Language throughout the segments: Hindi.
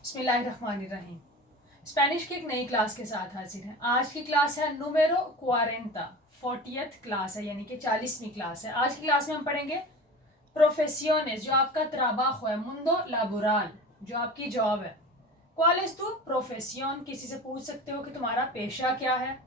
बिस्मिल्लाहिर्रहमानिर्रहीम। स्पेनिश की एक नई क्लास के साथ हाजिर हैं। आज की क्लास है नुमेरो 40, 40th क्लास है, यानी कि 40वीं क्लास है। आज की क्लास में हम पढ़ेंगे प्रोफेसियोनेस, जो आपका ट्राबाjo है, मुंडो लाबोरल, जो आपकी जॉब है। क्वाल एस तू प्रोफेसियोन, किसी से पूछ सकते हो कि तुम्हारा पेशा क्या है।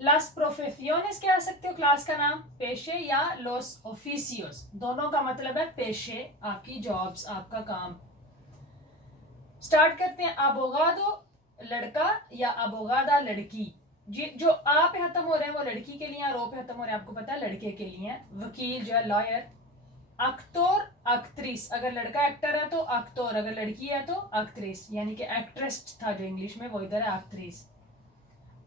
लास प्रोफेसियोनेस कह सकते हो क्लास का नाम, पेशे या लोस ऑफिसियोस, दोनों का मतलब है पेशे, आपकी जॉब्स, आपका काम। स्टार्ट करते हैं। अबोगादो लड़का या अबोगादा लड़की। जो आ पे खत्म हो रहे हैं वो लड़की के लिए, और ओ पे खत्म हो रहे हैं आपको पता है लड़के के लिए। वकील जो है लॉयर। अक्तोर अक्ट्रेस, अगर लड़का एक्टर है तो अक्तोर, अगर लड़की है तो अक्ट्रेस, यानी कि एक्ट्रेस था जो इंग्लिश में, वो इधर है अक्ट्रेस।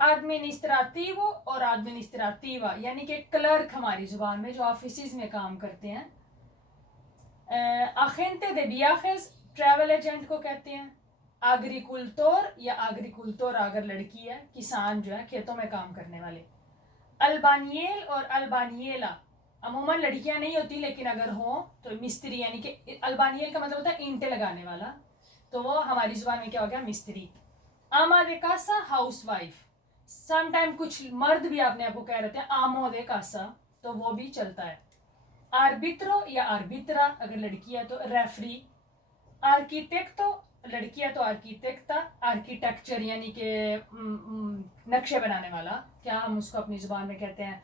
एडमिनिस्ट्रेटिवो और एडमिनिस्ट्रेटिवा, यानी कि क्लर्क हमारी जुबान में, जो ऑफिस में काम करते हैं। अजेंटे de viajes, ट्रैवल एजेंट को कहते हैं। एग्रीकुल्टोर या एग्रीकुल्टोर अगर लड़की है, किसान जो है खेतों में काम करने वाले। अल्बानियल और अल्बानियला, अमूमन लड़कियां नहीं होती, लेकिन अगर हो तो मिस्त्री, यानी कि अल्बानियल का मतलब होता है ईंटें लगाने वाला, तो वो हमारी जुबान में क्या हो गया, मिस्त्री। आमा दे कासा, हाउस वाइफ। समटाइम कुछ मर्द भी अपने आप को कह रहे थे आमो दे कासा, तो वो भी चलता है। आर्बित्रो या आर्बित्रा, अगर लड़की है तो रेफरी। आर्किटेक्टो, लड़की है तो आर्किटेक्टा। आर्किटेक्चर यानी कि नक्शे बनाने वाला, क्या हम उसको अपनी जुबान में कहते हैं,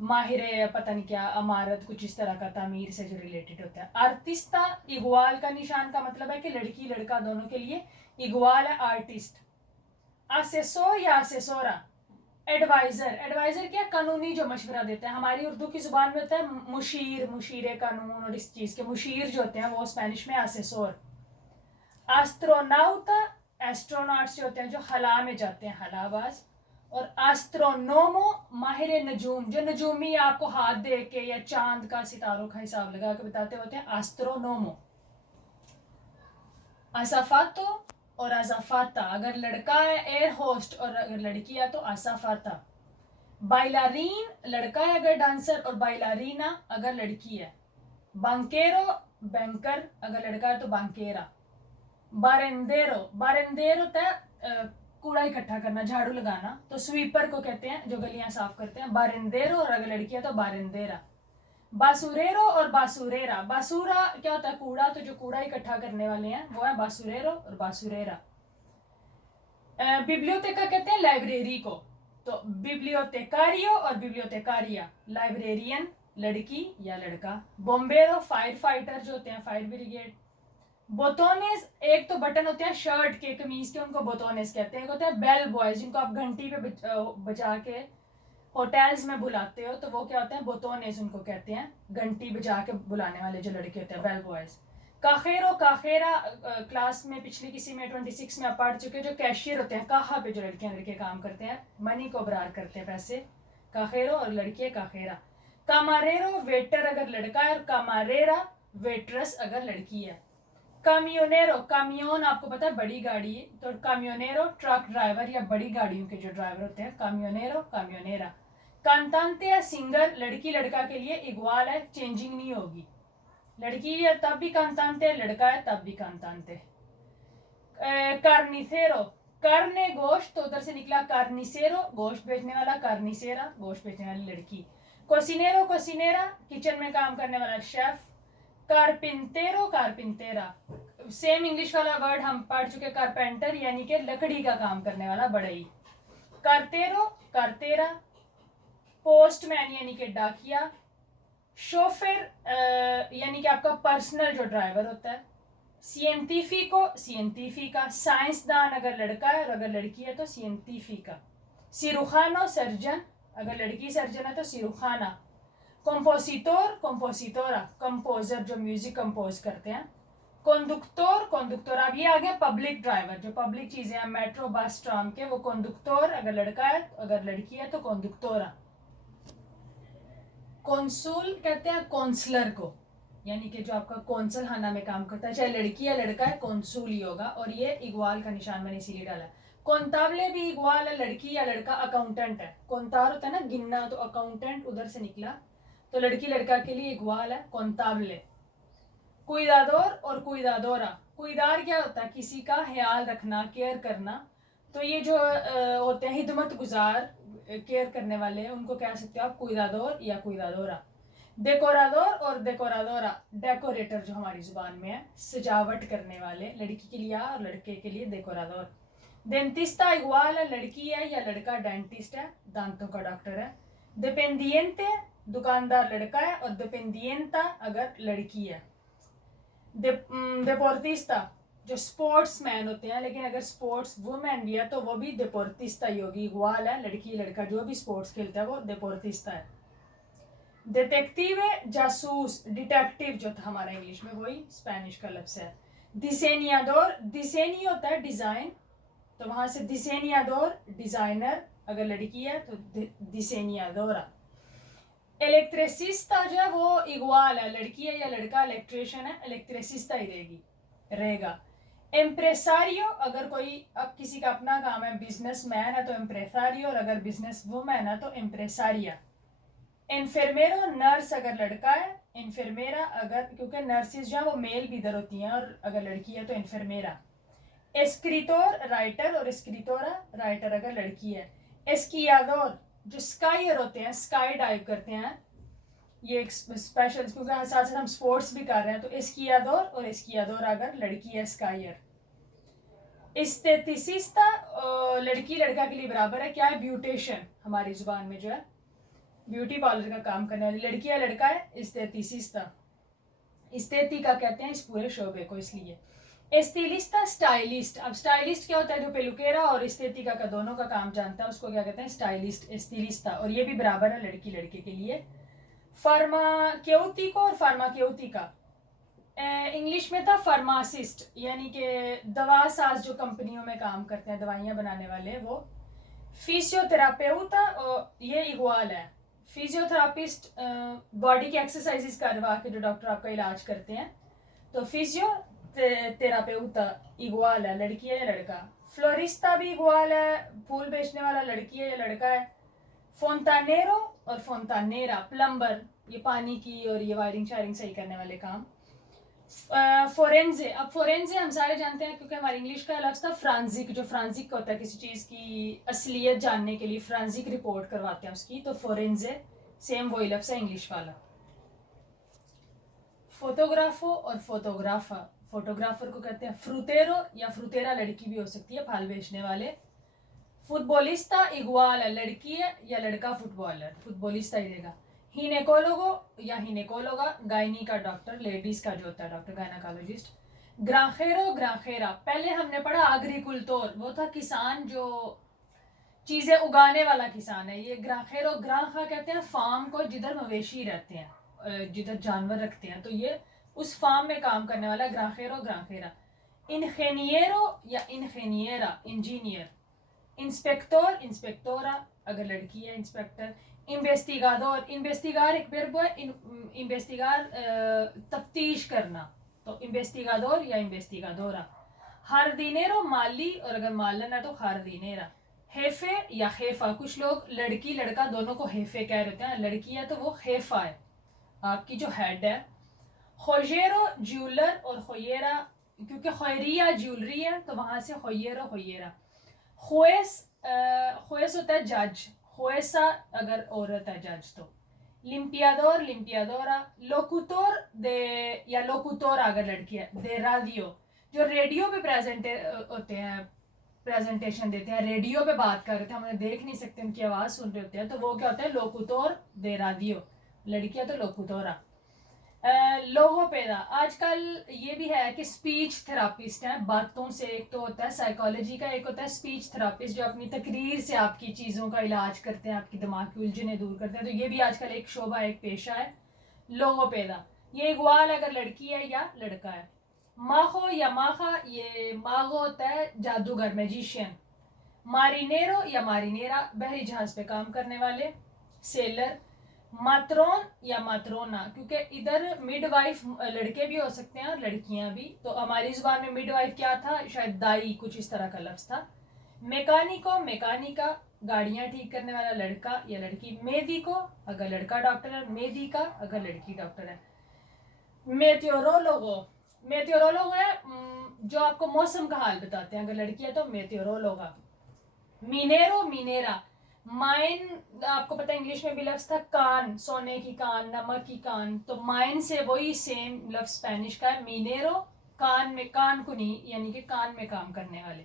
माहिर पता नहीं क्या, अमारत, कुछ इस तरह का, तामीर से जो रिलेटेड होता है। आर्टिस्टा, इगवाल का निशान का मतलब है कि लड़की लड़का दोनों के लिए इगवाल है, आर्टिस्ट। असेसोर या असेसोरा, एडवाइजर। एडवाइजर क्या, कानूनी जो मशवरा देते हैं, हमारी उर्दू की जुबान में होता है मुशीर, मुशीर कानून, और इस चीज़ के मुशीर जो होते हैं वो स्पेनिश में असेसोर। एस्ट्रोनाउटा, एस्ट्रोनॉट्स जो होते हैं जो खला में जाते हैं, खलाबाज। और एस्ट्रोनोमो, माहिर नजूम, जो नजूमी आपको हाथ दे के या चांद का, सितारों का हिसाब लगा के बताते होते हैं, एस्ट्रोनोमो। असाफातो और अजाफाता, अगर लड़का है एयर होस्ट, और अगर लड़की है तो असाफाता। बाइलारीन, लड़का है अगर डांसर, और बाइलारीना अगर लड़की है। बांकेरो, बैंकर, अगर लड़का है तो बांकेरा। बारेंदेरो, बारेंदेरो होता है कूड़ा इकट्ठा करना, झाड़ू लगाना, तो स्वीपर को कहते हैं जो गलियां साफ करते हैं, बारेंदेरो, और अगर लड़की है तो बारेंदेरा। बासुरेरो और बासुरेरा, बासूरा क्या होता है, कूड़ा, तो जो कूड़ा इकट्ठा करने वाले हैं वो है बासुरेरो और बासुरेरा। बिब्लियोतेका कहते हैं लाइब्रेरी को, तो बिब्लियोतेकारियो और बिब्लियोतेकारिया, लाइब्रेरियन लड़की या लड़का। बोम्बेरो, फायर फाइटर जो होते हैं, फायर ब्रिगेड। बोतोनेस, एक तो बटन होते हैं शर्ट के, कमीज के, उनको बोतोनेस कहते हैं। एक होते हैं बेल बॉयज, जिनको आप घंटी पे बजा के होटल्स में बुलाते हो, तो वो क्या होते हैं, बोतोनेस उनको कहते हैं, घंटी बजा के बुलाने वाले जो लड़के होते हैं, बेल बॉयज। काखेरो, काखेरा, क्लास में पिछली किसी में 26 में आप पढ़ चुके, जो कैशियर होते हैं, काहा पे जो लड़कियां लड़के काम करते हैं, मनी को बरार करते हैं, पैसे, काखेरो, और लड़की काखेरा। कामारेरो, वेटर अगर लड़का है, और कामारेरा, वेट्रेस अगर लड़की है। कामियोनेरो, कामियोन आपको पता है बड़ी गाड़ी, तो कामियोनेरो ट्रक ड्राइवर या बड़ी गाड़ियों के जो ड्राइवर होते हैं, कामियोनेरो, कामियोनेरा। कांतांते या सिंगर, लड़की लड़का के लिए इगवाल है, चेंजिंग नहीं होगी, लड़की है तब भी कांतांते, लड़का है तब भी कांतांते। कार्निसेरो, कार्ने गोश्त, तो उधर से निकला कार्निसेरो, गोश्त बेचने वाला, कार्निसेरा गोश्त बेचने वाली लड़की। कोसिनेरो, कोसिनेरा किचन में काम करने वाला, शेफ। कारपिंटेरो, कारपिंटेरा, सेम इंग्लिश वाला वर्ड हम पढ़ चुके, कारपेंटर यानी कि लकड़ी का काम करने वाला, बढ़ई। कार्टेरो, कार्टेरा। पोस्टमैन यानी कि डाकिया। शोफर यानी कि आपका पर्सनल जो ड्राइवर होता है। सियंतिफिको, सियंतिफिका, साइंसदान अगर लड़का है, और अगर लड़की है तो सियंतिफिका। सिरुखानो, सर्जन, अगर लड़की सर्जन है तो सिरुखाना। कंपोजिटोर, कंपोजिटोरा, कंपोजर जो म्यूजिक कंपोज करते हैं। कंडक्टर, कंडक्टर, अब ये आ गया पब्लिक ड्राइवर, जो पब्लिक चीजें हैं, मेट्रो, बस, ट्राम के, वो कंडक्टर अगर लड़का है, अगर लड़की है तो कंडक्टोरा। कौंसुल कहते हैं कौंसलर को, यानी कि जो आपका कौंसल खाना में काम करता है, चाहे लड़की या लड़का है, कौंसुल ही होगा, और ये इगवाल का निशान मैंने इसीलिए डाला। कौंतावले भी इगवाल है, लड़की या लड़का अकाउंटेंट है, कौंतार होता है ना गिनना, तो अकाउंटेंट उधर से निकला, तो लड़की लड़का के लिए इगवाल है कौंतावले। कुइदादोर और कुइदादोरा। कुइदार क्या होता है? किसी का ख्याल रखना, केयर करना। तो ये जो होते हैं हिदमत गुजार, केयर करने वाले, उनको कह सकते हो आप कुइदादोर या कुइदादोरा। डेकोरादोर और डेकोरादोरा, डेकोरेटर जो हमारी जुबान में है, सजावट करने वाले, लड़की के लिए और लड़के के लिए डेकोरादोर। डेंटिस्टा इगुअल है लड़की है या लड़का डेंटिस्ट है, दांतों का डॉक्टर है। डिपेंडियंटे दुकानदार लड़का है और डिपेंडियंटा अगर लड़की है। डेपोर्टिस्टा जो स्पोर्ट्स मैन होते हैं, लेकिन अगर स्पोर्ट्स वुमेन भी है तो वो भी डेपोर्टिस्टा ही होगी, इगुअल है लड़की लड़का जो भी स्पोर्ट्स खेलता है वो डेपोर्टिस्टा है। डिटेक्टिव है जासूस, डिटेक्टिव जो था हमारा इंग्लिश में, वही स्पेनिश का लफ्ज़ है। डिसेनियाडोर, डिसेनी होता है डिज़ाइन, तो वहाँ से डिसेनियाडोर डिज़ाइनर, अगर लड़की है तो डिसेनियाडोरा। इलेक्ट्रिसिस्टा जो है वो इगुअल है, लड़की है या लड़का इलेक्ट्रिशियन है, इलेक्ट्रिसिस्टा ही रहेगा। एम्प्रेसारियो अगर कोई अब किसी का अपना काम है, बिजनेस मैन है तो एम्प्रेसारियो, और अगर बिजनेस वुमेन है तो एम्प्रेसारिया। इन्फर्मेरो नर्स अगर लड़का है, इन्फर्मेरा अगर, क्योंकि नर्सिस जो है वो मेल भी इधर होती हैं, और अगर लड़की है तो इन्फर्मेरा। एस्क्रिटोर राइटर और एस्क्रिटोरा राइटर अगर लड़की है। एस्कियाडोर जो स्काइयर होते हैं, स्काई डाइव करते हैं, ये एक स्पेशल, क्योंकि साथ साथ हम स्पोर्ट्स भी कर रहे हैं, तो एस्कियाडोर और एस्कियाडोर अगर लड़की है, स्काइयर। एस्थेटिसिस्टा लड़की लड़का के लिए बराबर है, क्या है? ब्यूटिशियन हमारी जुबान में जो है ब्यूटी पार्लर का काम करने वाली, लड़की या लड़का है एस्थेटिसिस्टा। एस्थेटिका कहते हैं इस पूरे शोबे को, इसलिए। एस्टिलिस्टा स्टाइलिस्ट, अब स्टाइलिस्ट क्या होता है? जो पेलुकेरा और एस्थेटिका का दोनों का काम जानता है उसको क्या कहते हैं? स्टाइलिस्ट, एस्टिलिस्टा, और ये भी बराबर है लड़की लड़के के लिए। फार्माक्यूटिको और फार्माक्यूटिका, इंग्लिश में था फार्मासिस्ट, यानी कि दवा साज जो कंपनियों में काम करते हैं, दवाइयाँ बनाने वाले, वो। फिजियोथेरापेउटा, ये इगुअल है। फिजियोथेरापिस्ट बॉडी की एक्सरसाइजेस करवा के जो डॉक्टर आपका इलाज करते हैं, तो फिजियोथेरापेउटा इगुअल है, लड़की है या लड़का। फ्लोरिस्टा भी इगुअल है, फूल बेचने वाला लड़की है या लड़का है। फोंटानेरो और फोंटानेरा, प्लम्बर, ये पानी की और ये वायरिंग शायरिंग सही करने वाले काम। फोरेंजे, अब फोरेंजे हम सारे जानते हैं क्योंकि हमारी इंग्लिश का लफ्ज़ था फ्रांजिक, जो फ्रांजिक होता है किसी चीज़ की असलियत जानने के लिए, फ्रांजिक रिपोर्ट करवाते हैं उसकी, तो फोरेंजे सेम वही लफ्ज़ है इंग्लिश वाला। फोटोग्राफो और फोटोग्राफा, फोटोग्राफर को कहते हैं फ्रूटेरो या फ्रूटेरा, लड़की भी हो सकती है, फल बेचने वाले। फुटबॉलिस्टा इगुअल है, लड़की है या लड़का फुटबॉलर, फुटबॉलिस्टा ही रहेगा। हिनेकोलोगो या हिनेकोलोगा, गायनी का डॉक्टर, लेडीज का जो होता है डॉक्टर, गायनाकोलॉजिस्ट। ग्रांखेरो ग्रांखेरा, पहले हमने पढ़ा एग्रीकुल्टोर, वो था किसान जो चीज़ें उगाने वाला किसान है, ये ग्रांखेरो, ग्रांखा कहते हैं फार्म को जिधर मवेशी रहते हैं, जिधर जानवर रखते हैं, तो ये उस फार्म में काम करने वाला ग्रांखेरो ग्रांखेरा। इनखेनियरो या इनखेनियरा, इंजीनियर। इंस्पेक्टर इंस्पेक्टोरा अगर लड़की है, इंस्पेक्टर। इन्वेस्टिगादोर, इन्वेस्टिगार एक वर्ब है, इन्वेस्टिगार तफ्तीश करना, तो इन्वेस्टिगादोर या इन्वेस्टिगादोरा। हार्दिनेरो माली, और अगर मालन है तो हार्दिनेरा। हेफे या हेफा, कुछ लोग लड़की लड़का दोनों को हेफे कह रहे हैं, लड़की है तो वो हेफा है, आपकी जो हेड है। खोजेरो ज्वेलर और खोयेरा, क्योंकि खोयरिया ज्वेलरी है तो वहाँ से खोयेरो खोयेरा। खोएस, खोएस होता है जज, खोएसा अगर औरत है जज तो। लिम्पियाडोर लिम्पियाडोरा। लोकुटोर दे या लोकुटोरा अगर लड़की है, दे राडियो, जो रेडियो पे प्रेजेंट होते हैं, प्रेजेंटेशन देते हैं, रेडियो पे बात कर रहे थे, हम उन्हें देख नहीं सकते, उनकी आवाज़ सुन रहे होते हैं, तो वो क्या होता है? लोकुटोर दे राडियो, लड़की है तो लोकुटोरा। लोगोपेदा, आजकल ये भी है कि स्पीच थेरापिस्ट हैं, बातों से, एक तो होता है साइकोलॉजी का, एक होता है स्पीच थेरापिस्ट जो अपनी तकरीर से आपकी चीज़ों का इलाज करते हैं, आपकी दिमाग की उलझनें दूर करते हैं, तो ये भी आजकल एक शोबा, एक पेशा है लोगोपेदा। ये इगुअल अगर लड़की है या लड़का है। माखो या माखा, ये मागो होता है जादूगर, मैजिशियन। मारिनेरो या मारिनेरा, बहरी जहाज पे काम करने वाले, सेलर। मात्रोन या मात्रोना, क्योंकि इधर मिडवाइफ लड़के भी हो सकते हैं और लड़कियां भी, तो हमारी जुबान में मिडवाइफ क्या था? शायद दाई, कुछ इस तरह का लफ्ज़ था। मैकेनिको मैकेनिका, गाड़ियां ठीक करने वाला लड़का या लड़की। मेडिको अगर लड़का डॉक्टर है, मेडिका अगर लड़की डॉक्टर है। मेteorólogo मेteorólogo है जो आपको मौसम का हाल बताते हैं। अगर लड़की है तो मेteoróloga। मिनेरो मिनेरा माइन, आपको पता है इंग्लिश में भी लफ्ज था कान, सोने की कान, नमक की कान, तो माइन से वही सेम लफ्ज स्पेनिश का है मिनेरो, कान में, कान कुनी यानी कि कान में काम करने वाले।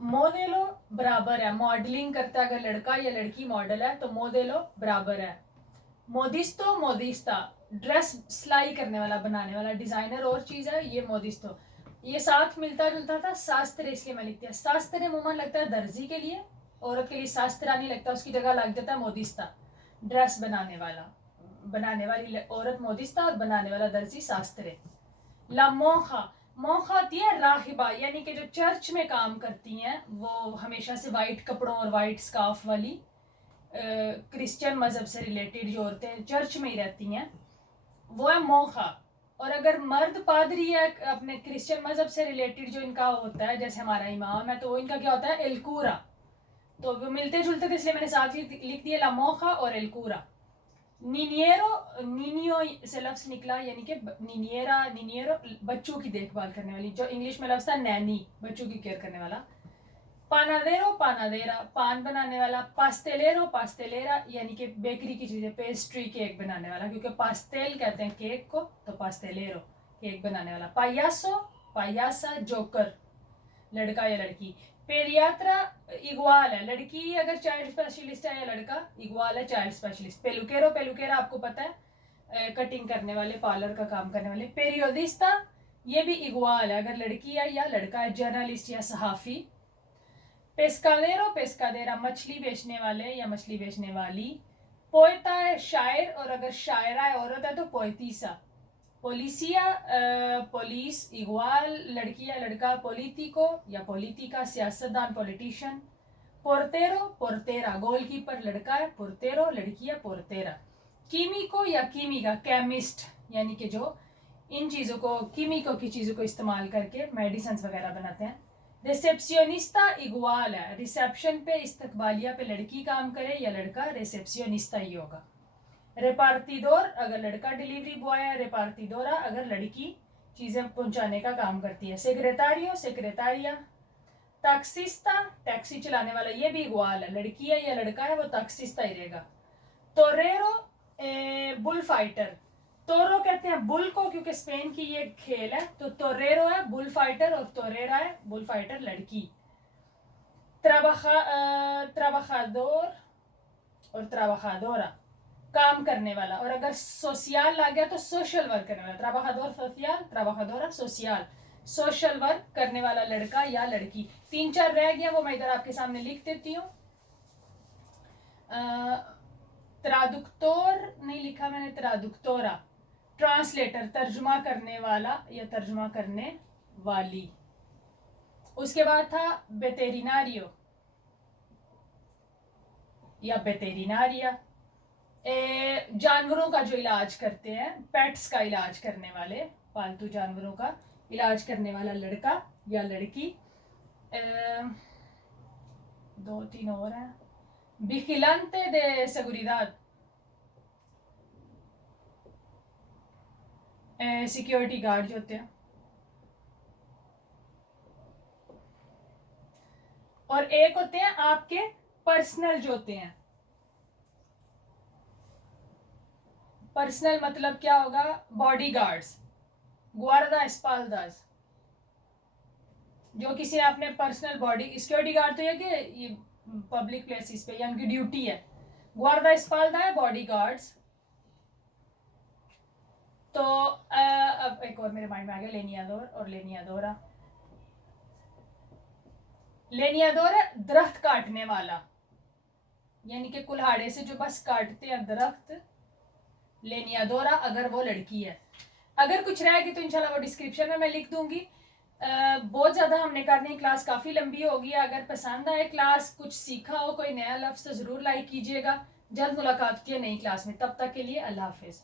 मोडेलो बराबर है, मॉडलिंग करता है अगर लड़का या लड़की मॉडल है तो मोडेलो बराबर है। मोदिस्तो मोदिस्ता ड्रेस सिलाई करने वाला, बनाने वाला, डिजाइनर और चीज है ये मोदिस्तो। ये साथ मिलता जुलता था शास्त्र, इसलिए मैं लिखती है शास्त्र मुमन लगता है दर्जी के लिए, औरत के लिए शास्त्रानी लगता है, उसकी जगह लग जाता है मोदिस्ता, ड्रेस बनाने वाला, बनाने वाली औरत मोदिस्ता और बनाने वाला दर्जी शास्त्र। ला मोखा मोखा होती है राहिबा, यानी कि जो चर्च में काम करती हैं, वो हमेशा से वाइट कपड़ों और वाइट स्कार्फ वाली क्रिश्चियन मज़हब से रिलेटेड जो औरतें चर्च में ही रहती हैं वो है मोखा। और अगर मर्द पादरी है अपने क्रिश्चियन मज़हब से रिलेटेड जो इनका होता है, जैसे हमारा इमाम है, तो वो इनका क्या होता है एलकूरा। तो वो मिलते जुलते थे इसलिए मैंने साथ लिख दिया ला मोखा और एलकूरा। निनियरो निनियो से लफ्ज निकला, यानी कि निनियरा निनियरो बच्चों की देखभाल करने वाली, जो इंग्लिश में लफ्ज था नैनी, बच्चों की केयर करने वाला। पानादेरो पानादेरा पान बनाने वाला। पास्तेलेरो पास्तेलेरा यानी कि बेकरी की चीज़ें, पेस्ट्री केक बनाने वाला, क्योंकि पास्तेल कहते हैं केक को, तो पास्तेलेरो केक बनाने वाला। पायासो पायासा जोकर लड़का या लड़की। पेरियात्रा इग्वाल है, लड़की अगर चाइल्ड स्पेशलिस्ट है, या लड़का इग्वाल है चाइल्ड स्पेशलिस्ट। पेलुकेरो पेलुकेरा आपको पता है कटिंग करने वाले, पार्लर का काम करने वाले। पेरियोदिस्ता ये भी इग्वाल है, अगर लड़की है या लड़का है, जर्नलिस्ट या सहाफ़ी। पेस्कादेरो पेस्कादेरा मछली बेचने वाले या मछली बेचने वाली। पोएता है शायर, और अगर शायरा है औरत है तो पोएतीसा। पोलिसिया पुलिस इग्वाल लड़की या लड़का। पोलिटिको या पोलिटिका सियासतदान पॉलिटिशियन। पोर्टेरो पोर्टेरा गोलकीपर लड़का है, पोर्टेरो लड़की है पोर्टेरा। कीमिको या कीमिका केमिस्ट, यानी कि जो इन चीज़ों को, कीमिको की चीज़ों को इस्तेमाल करके मेडिसिन वगैरह बनाते हैं। रिसेप्शनिस्ता इग्वाल है, रिसेप्शन पे इस्तकबालिया पे लड़की काम करे या लड़का, रिसेप्शनिस्ता ही होगा। रेपार्टीडोर अगर लड़का डिलीवरी बॉय है, रेपार्टीडोरा अगर लड़की चीज़ें पहुंचाने का काम करती है। सेक्रेटारियो सेक्रेटारिया। टैक्सिस्ता टैक्सी चलाने वाला, ये भी इग्वाल है, लड़की है या लड़का है वो टैक्सिस्ता ही रहेगा। तोरेरो बुल फाइटर, तोरो कहते हैं बुल को क्योंकि स्पेन की ये खेल है, तो तोरेरो है बुल फाइटर और तोरेरा है बुल फाइटर लड़की। ट्राबाजादोर और ट्राबाजादोरा काम करने वाला, और अगर सोशियल आ गया तो सोशल वर्क करने वाला। ट्राबाजादोर सोशियल, ट्राबाजादोरा सोशियल, सोशल वर्क करने वाला लड़का या लड़की। 3-4 रह गया, वो मैं इधर आपके सामने लिख देती हूँ। ट्रादुक्तोर नहीं लिखा मैंने, ट्रादुक्तोरा ट्रांसलेटर तर्जुमा करने वाला या तर्जुमा करने वाली। उसके बाद था वेटेरिनारियो या वेटेरिनारिया, जानवरों का जो इलाज करते हैं, पेट्स का इलाज करने वाले, पालतू जानवरों का इलाज करने वाला लड़का या लड़की। 2-3 और हैं। Vigilante de seguridad security guard जो होते हैं। और एक होते हैं आपके पर्सनल जो होते हैं। पर्सनल मतलब क्या होगा, बॉडी गार्ड्स, गुआर्दा एस्पाल्दास, जो किसी ने अपने पर्सनल बॉडी, सिक्योरिटी गार्ड तो ये कि ये पब्लिक प्लेसेस पे या उनकी ड्यूटी है। गुआर्दा एस्पाल्दा है बॉडी गार्ड्स। तो अब एक और मेरे माइंड में आ गया, लेनियादोर और लेनियादोरा। लेनियादोर है दरख्त काटने वाला, यानी कि कुल्हाड़े से जो बस काटते हैं दरख्त, लेनियादोरा अगर वो लड़की है। अगर कुछ रहेगी तो इंशाल्लाह वो डिस्क्रिप्शन में मैं लिख दूंगी। बहुत ज़्यादा हमने करनी, क्लास काफ़ी लंबी होगी। अगर पसंद आए क्लास, कुछ सीखा हो, कोई नया लफ्ज़, तो ज़रूर लाइक कीजिएगा। जल्द मुलाकात होती है नई क्लास में, तब तक के लिए अल्लाह हाफिज़।